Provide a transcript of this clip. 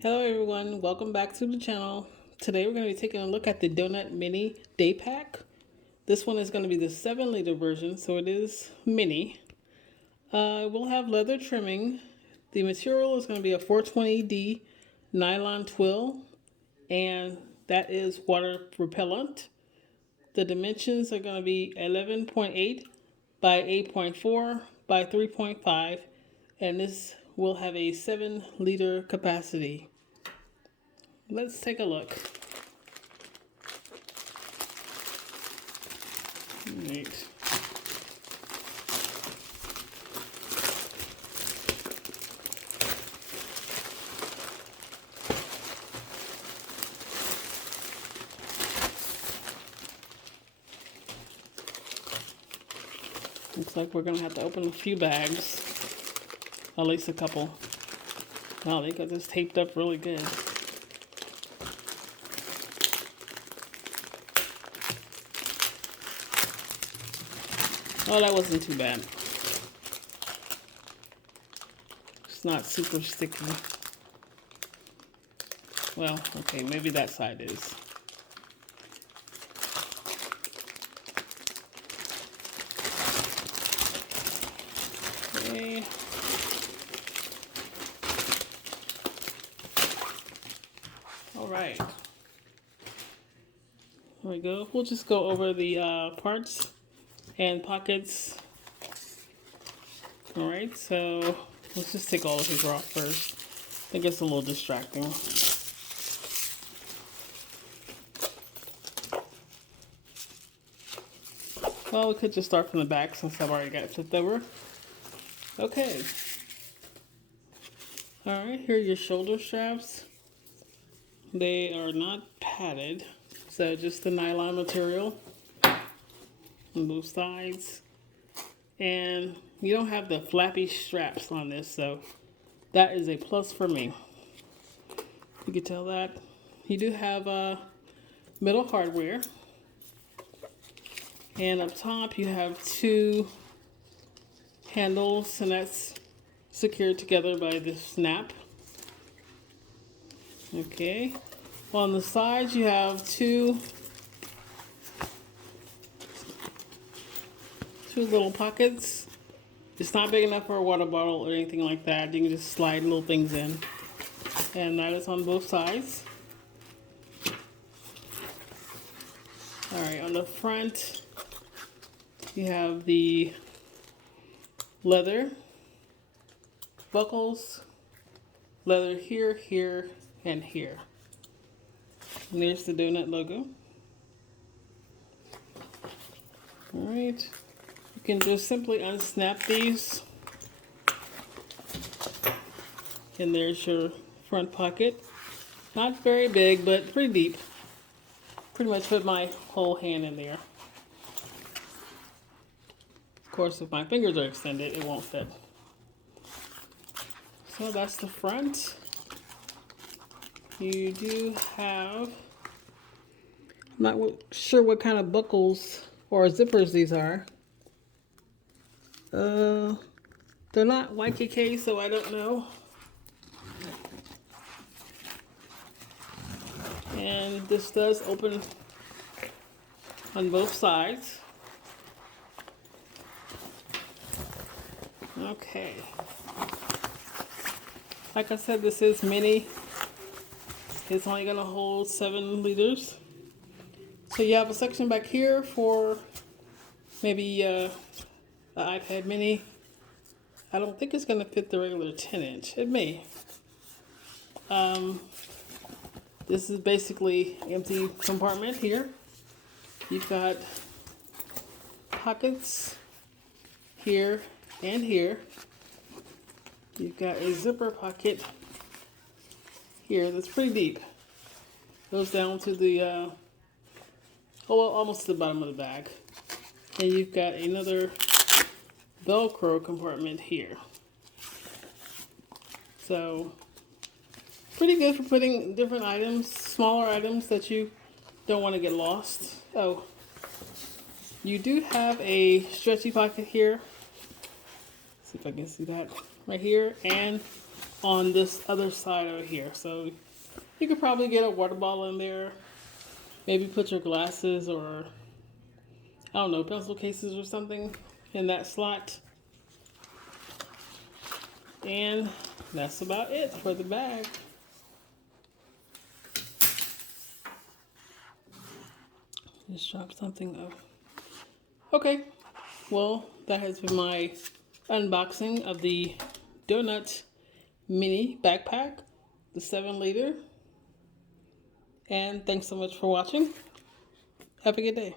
Hello everyone, welcome back to the channel. Today we're going to be taking a look at the Doughnut Mini Day Pack. This one is going to be the 7-liter version, so it is mini. It will have leather trimming. The material is going to be a 420D nylon twill, and that is water repellent. The dimensions are going to be 11.8 by 8.4 by 3.5, and this will have a 7-liter capacity. Let's take a look. Right. Looks like we're gonna have to open a few bags, at least a couple. Wow, they got this taped up really good. Oh, that wasn't too bad. It's not super sticky. Well, okay, maybe that side is. Okay. All right. There we go. We'll just go over the parts and pockets. All right, so let's just take all of his off first. I think it's a little distracting. Well, we could just start from the back since I've already got it flipped over. Okay. All right, here are your shoulder straps. They are not padded, so just the nylon material on both sides. And you don't have the flappy straps on this, so that is a plus for me. You can tell that. You do have metal hardware. And up top you have 2 handles, and that's secured together by this snap. Okay. On the sides you have two little pockets. It's not big enough for a water bottle or anything like that. You can just slide little things in. And that is on both sides. Alright, on the front you have the leather buckles, leather here, here, and here. And there's the Doughnut logo. Alright, you can just simply unsnap these. And there's your front pocket. Not very big, but pretty deep. Pretty much fit my whole hand in there. Of course, if my fingers are extended, it won't fit. So that's the front. You do have, I'm not sure what kind of buckles or zippers these are. They're not YKK, so I don't know. And this does open on both sides. Okay. Like I said, this is mini. It's only going to hold 7 liters. So you have a section back here for maybe an iPad mini. I don't think it's going to fit the regular 10-inch. It may. This is basically empty compartment here. You've got pockets here and here. You've got a zipper pocket here that's pretty deep. Goes down to the, almost to the bottom of the bag. And you've got another Velcro compartment here. So, pretty good for putting different items, smaller items that you don't want to get lost. Oh, you do have a stretchy pocket here. See if I can see that right here, and on this other side over here. So you could probably get a water bottle in there. Maybe put your glasses or, I don't know, pencil cases or something in that slot. And that's about it for the bag. Just drop something up. Okay, well, that has been my unboxing of the Doughnut mini backpack, the 7-liter. And thanks so much for watching. Have a good day.